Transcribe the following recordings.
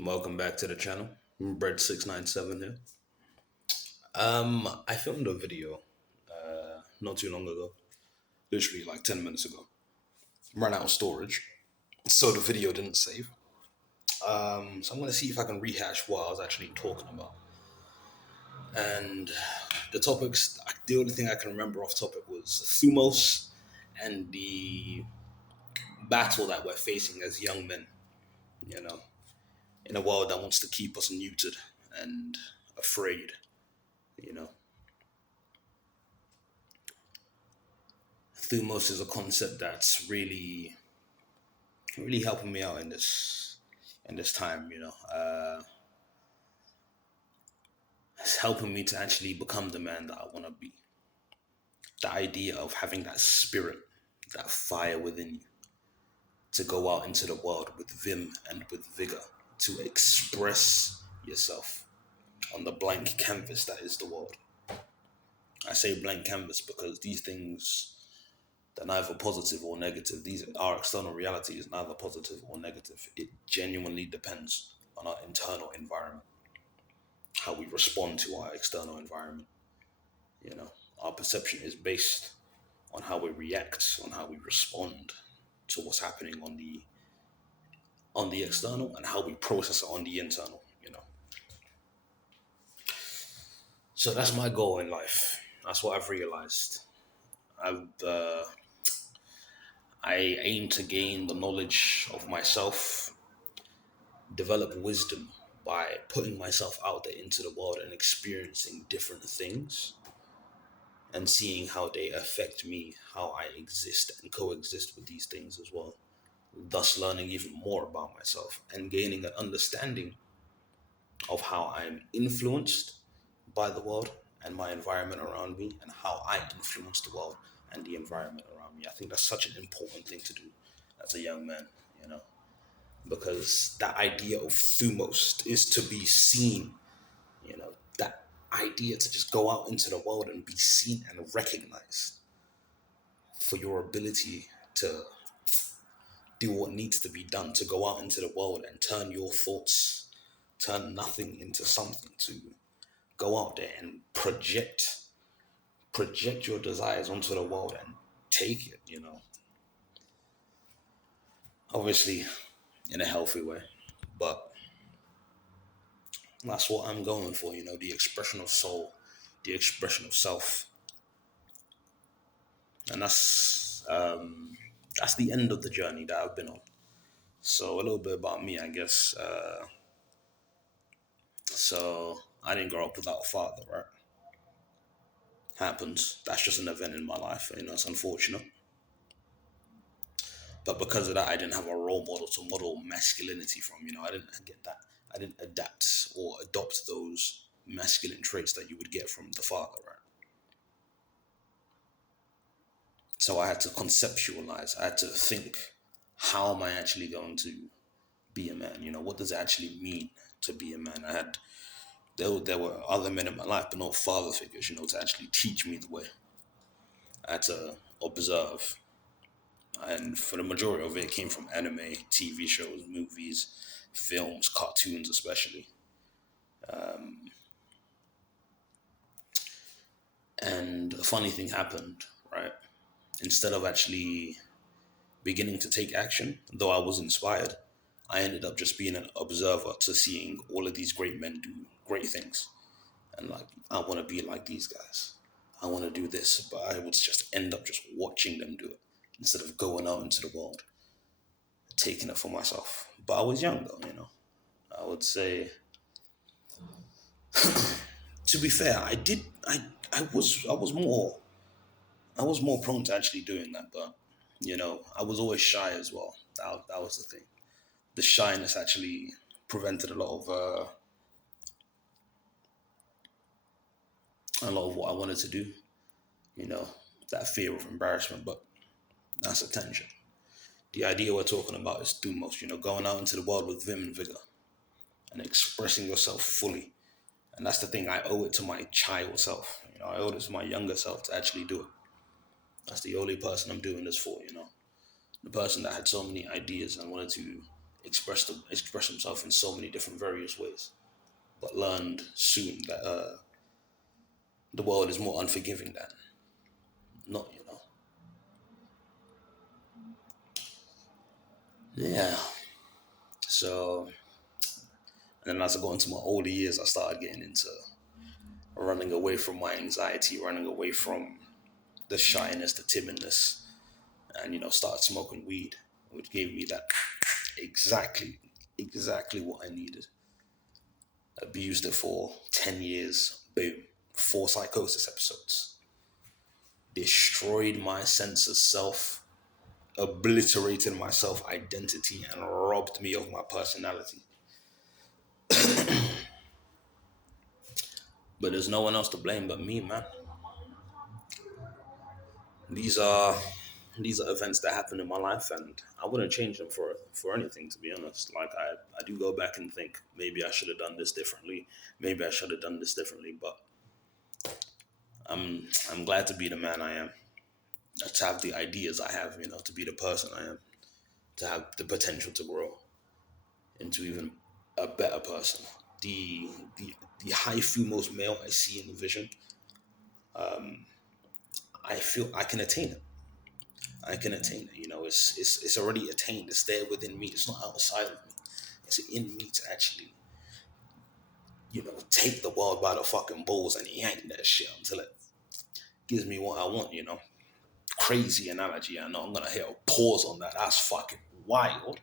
Welcome back to the channel. Bread697 here. I filmed a video not too long ago, literally like 10 minutes ago. Ran out of storage, so the video didn't save. So I'm gonna see if I can rehash what I was actually talking about. And the topics, the only thing I can remember off topic was Thumos and the battle that we're facing as young men, you know, in a world that wants to keep us neutered and afraid, you know. Thumos is a concept that's really helping me out in this time. It's helping me to actually become the man that I want to be. The idea of having that spirit, that fire within you, to go out into the world with vim and with vigor, to express yourself on the blank canvas that is the world. I say blank canvas because these things, they're neither positive or negative. Our external reality is neither positive or negative. It genuinely depends on our internal environment, how we respond to our external environment. You know, our perception is based on how we react, on how we respond to what's happening on the external, and how we process it on the internal. So that's my goal in life. That's what I've realized. I've I aim to gain the knowledge of myself, develop wisdom by putting myself out there into the world and experiencing different things and seeing how they affect me, how I exist and coexist with these things as well. Thus, learning even more about myself and gaining an understanding of how I'm influenced by the world and my environment around me, and how I influence the world and the environment around me. I think that's such an important thing to do as a young man, you know, because that idea of thumos is to be seen, that idea to just go out into the world and be seen and recognized for your ability to do what needs to be done, to go out into the world and turn your thoughts, turn nothing into something, to go out there and project your desires onto the world and take it, obviously in a healthy way. But that's what I'm going for, the expression of soul, the expression of self. And that's the end of the journey that I've been on. So a little bit about me, I guess. So I didn't grow up without a father, right? Happens. That's just an event in my life. It's unfortunate. But because of that, I didn't have a role model to model masculinity from. I didn't get that. I didn't adapt or adopt those masculine traits that you would get from the father, right? So I had to conceptualize. I had to think, how am I actually going to be a man? What does it actually mean to be a man? There were other men in my life, but not father figures, to actually teach me the way. I had to observe. And for the majority of it, it came from anime, TV shows, movies, films, cartoons, especially. And a funny thing happened, right? Instead of actually beginning to take action, though I was inspired, I ended up just being an observer to seeing all of these great men do great things. And like, I want to be like these guys. I want to do this, but I would just end up just watching them do it instead of going out into the world, taking it for myself. But I was young though. I would say, to be fair, I was more prone to actually doing that, but I was always shy as well. That was the thing. The shyness actually prevented a lot of what I wanted to do. You know, that fear of embarrassment, but that's attention. The idea we're talking about is thumos. Going out into the world with vim and vigor and expressing yourself fully. And that's the thing. I owe it to my child self. I owe it to my younger self to actually do it. That's the only person I'm doing this for. The person that had so many ideas and wanted to express himself in so many different various ways, but learned soon that the world is more unforgiving than not. Yeah. So, and then as I got into my older years, I started getting into running away from my anxiety, running away from the shyness, the timidness, and started smoking weed, which gave me that exactly, exactly what I needed. Abused it for 10 years. Boom, 4 psychosis episodes. Destroyed my sense of self, obliterated my self identity, and robbed me of my personality. But there's no one else to blame but me, man. These are these are events that happen in my life, and I wouldn't change them for anything, to be honest. Like I do go back and think maybe I should have done this differently, maybe I should have done this differently, but I'm glad to be the man I am, to have the ideas I have, to be the person I am, to have the potential to grow into even a better person. The the the high most male I see in the vision, I feel I can attain it. I can attain it. It's already attained. It's there within me. It's not outside of me. It's in me to actually, take the world by the fucking balls and yank that shit until it gives me what I want. Crazy analogy. I know I'm gonna hit a pause on that. That's fucking wild.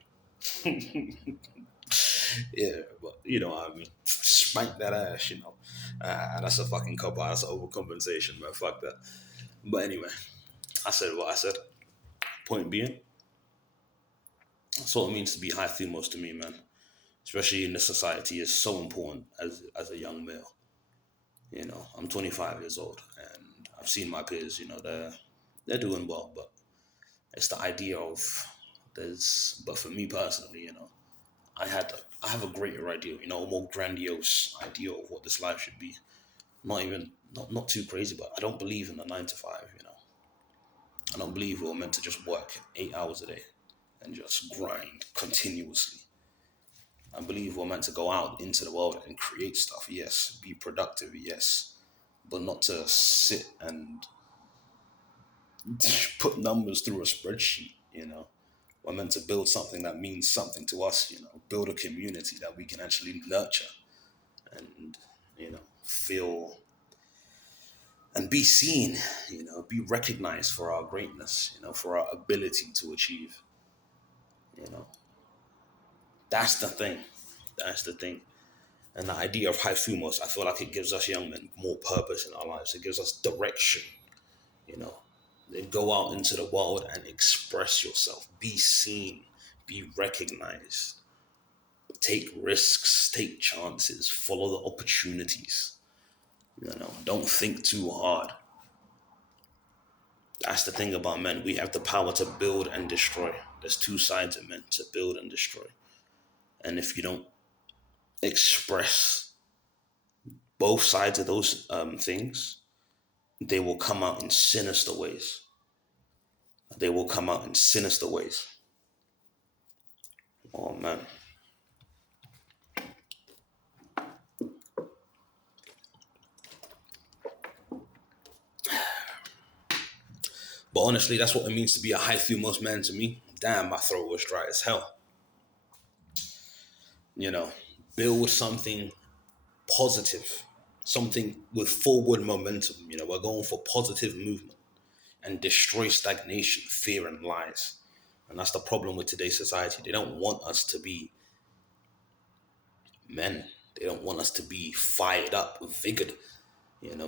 Yeah, but you know what I mean. Spank that ass. That's a fucking cop out. That's overcompensation, man. Fuck that. But anyway, I said what I said. Point being, that's what it means to be high thumos to me, man. Especially in this society, is so important as a young male. I'm 25 years old, and I've seen my peers. They're doing well, but it's the idea of there's. But for me personally, I had I have a greater idea, a more grandiose idea of what this life should be. Not too crazy, but I don't believe in the 9 to 5. I don't believe we're meant to just work 8 hours a day and just grind continuously. I believe we're meant to go out into the world and create stuff, yes, be productive, yes, but not to sit and put numbers through a spreadsheet. We're meant to build something that means something to us, build a community that we can actually nurture and, feel and be seen, be recognized for our greatness, for our ability to achieve, you know. That's the thing. That's the thing. And the idea of high fumos, I feel like it gives us young men more purpose in our lives. It gives us direction, you know. Then go out into the world and express yourself. Be seen. Be recognized. Take risks. Take chances. Follow the opportunities. Don't think too hard. That's the thing about men. We have the power to build and destroy. There's two sides of men, to build and destroy. And if you don't express both sides of those things, they will come out in sinister ways. They will come out in sinister ways. Oh man. But honestly, that's what it means to be a high thumos man to me. Damn, my throat was dry as hell. You know, build something positive, something with forward momentum. We're going for positive movement and destroy stagnation, fear, and lies. And that's the problem with today's society. They don't want us to be men. They don't want us to be fired up, vigored,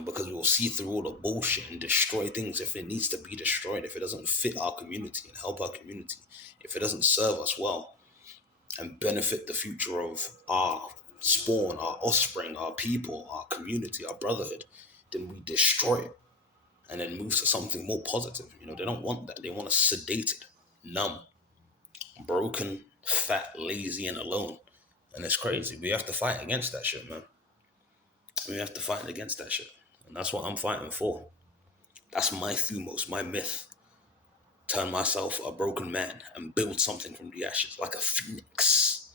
because we'll see through all the bullshit and destroy things if it needs to be destroyed, if it doesn't fit our community and help our community, if it doesn't serve us well and benefit the future of our spawn, our offspring, our people, our community, our brotherhood, then we destroy it and then move to something more positive. They don't want that. They want us sedated, numb, broken, fat, lazy, and alone. And it's crazy. We have to fight against that shit, man. We have to fight against that shit. And that's what I'm fighting for. That's my thumos, my myth. turn myself a broken man and build something from the ashes like a phoenix.